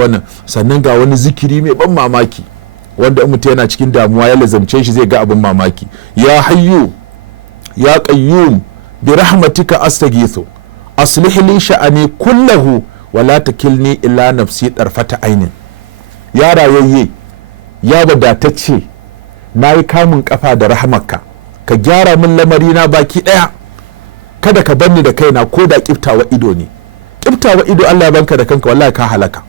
wannan sannan ga wani zikiri mai ban mamaki wanda in mutum yana cikin damuwa ya lazamce shi zai ga abin mamaki. Ya hayyu ya qayyum bi rahmatika astaghithu aslih li sha'ani kullahu wa la takilni illa nafsi tarfata ainin. Ya rayayye ya wadatacce nayi kamun kafa da rahmarka ka gyara min lamari na baki daya kada ka banni da kaina ko da kiftawa ido ne. Kiftawa ido Allah ya banka da kanka wallahi ka halaka.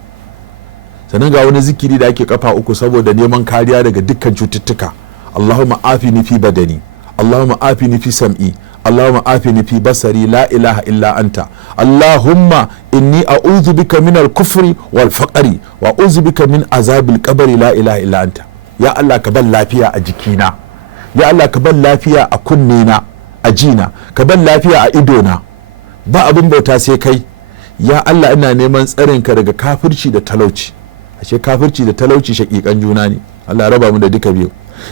Sannan ga wani zikiri da ake kafa uku saboda neman kariya daga dukkan cututtuka. Allahumma afini fi badani, Allahumma afini fi sam'i, Allahumma afini fi basari, la ilaha illa anta. Allahumma inni a'udhu bika min al-kufri wal faqri wa a'udhu bika min azabil qabri, la ilaha illa anta. Ya Allah ka ban lafiya a jikina, ya Allah ka ban lafiya a kunnena, a jina, ka ban lafiya a idona, ba abin bauta sai kai. Ya Allah ina neman tsarinka daga kafirci da talauci. Ashe kafirci da talauci shakikan juna ne. Allah raba mu da duka biyu.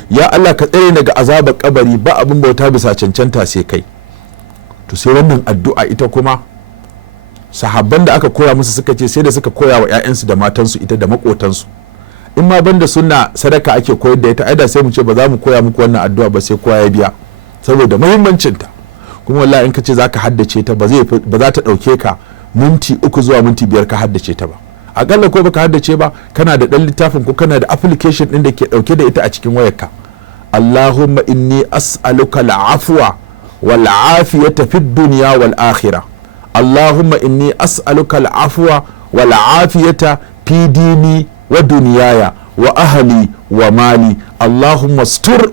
Ya Allah ka tsare daga azabar kabari, ba abin bauta bisa cancanta sai kai. To sai wannan addu'a ita kuma sahabban da aka koya musu suka ce sai da suka koya wa 'ya'yansu da matansu ita da makotansu. In ma banda sunna sadaka ake koyar da ita, aida sai mu ce ba za mu koya muku wannan addu'a ba sai kowa ya biya saboda muhimmancinta. Kuma wallahi in ka ce zaka haddace ta ba za ta dauke ka minti 3 zuwa minti 5 ka haddace ta ba. Akalla ko baka haddace ba kana da dan littafin ko kana da application din da ke dauke da ita a cikin wayarka. Allahumma inni as'aluka al'afwa wal afiyata fid dunya wal akhirah. Allahumma inni as'aluka al'afwa wal afiyata fi dini wa dunyaya wa ahli wa mali. Allahumma astur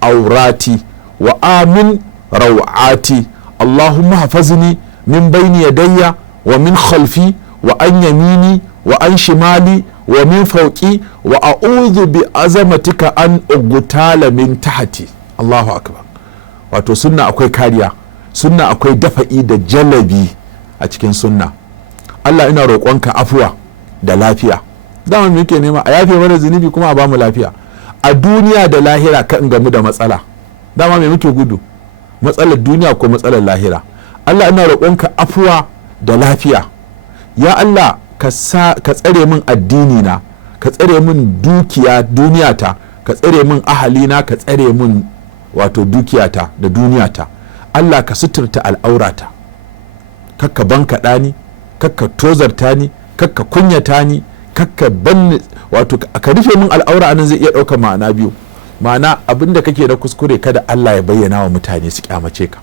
awrati wa amin rawati. Allahumma hafazni min bayni yadayya wa min khalfi wa an yamini wa an shimali wa min fauki wa a'udhu bi azamatika an ugutala min tahti. Allahu akbar. Wato sunna akwai kariya, sunna akwai dafa'i da jalabi a cikin sunna. Allah ina roƙonka afuwa da lafiya. Dama me yake nema? A yafe mana zunubi kuma a bamu lafiya. A duniya da lahira ka in gamu da matsala. Dama me muke gudu? Matsalar duniya ko matsalar lahira. Allah ina roƙonka afuwa da lafiya. Ya Allah ka tsare min addini na, ka tsare min duniyata, ka tsare min ahalina, ka tsare min wato dukiyata da duniyata. Allah ka suturta al'aurata, kakka bankaɗa ni, kakka tozarta ni, kakka kunyata ni, kakka banni, wato ka rufe min al'aura. Anan zai iya ɗaukar ma'ana biyu. Ma'ana abinda kake na kuskure kada Allah ya bayyana wa mutane su kyamace ka,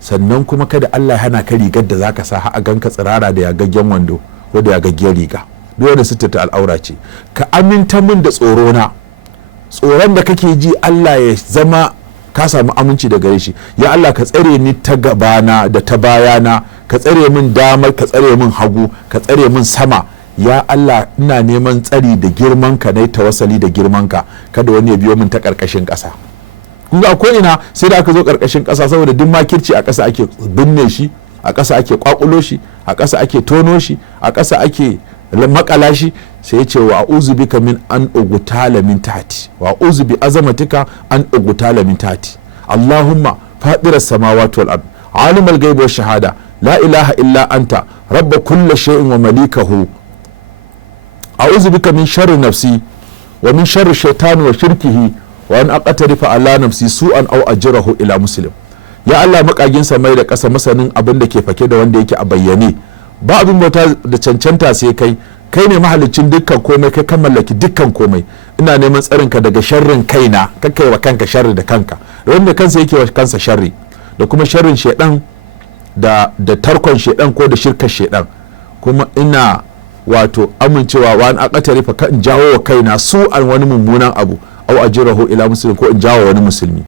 sannan kuma kada Allah ya hana ka rigar da zaka sa a ganka tsirara da yagaggen wando ko da yagaggiyar riga. Dole da sutura al'aura ce. Ka aminta min da tsoron da kake ji Allah ya zama ka samu aminci da gare shi. Ya Allah ka tsare ni ta gabana da ta bayana, ka tsare min damar, ka tsare min hagu, ka tsare min sama. Ya Allah ina neman tsari da girmanka, na tawassali da girmanka, kada wani ya biyo min ta ƙarƙashin ƙasa. Kuma ko ina sai da aka zo karkashin kasa saboda duk makirci a kasa ake binne shi, a kasa ake kwakulo shi, a kasa ake tono shi, a kasa ake makala shi. Sai ya ce wa a'udhu bika min an ugutala min tahti wa a'udhu bi azamatika an ugutala min tahti. Allahumma fadira samawati wal ard alimul ghaibi wash shahada la ilaha illa anta rabb kulli shay'in wa malikahu a'udhu bika min sharri nafsi wa min sharri shaytani wa shirkihi wa an aqtarifa ala nafsi su'an aw ajrahu ila muslim. Ya Allah makagin samai da ƙasa, masanin abin da ke fake da wanda yake a bayyane, ba abin bauta da cancanta sai kai ne mahalicin dukkan komai, kai kan mallaki dukkan komai. Ina neman tsarinka daga sharrin kaina, kakkai wa kanka sharri da kanka, da wanda kansa yake wa kansa sharri, da kuma sharrin shedan da tarkon shedan ko da shirkar shedan. kuma ina wato amincewa wa an aqtarifa kan jawo wa kaina su an wani mummunan abu au ajrahu ila muslim ko in jawo wani musulmi.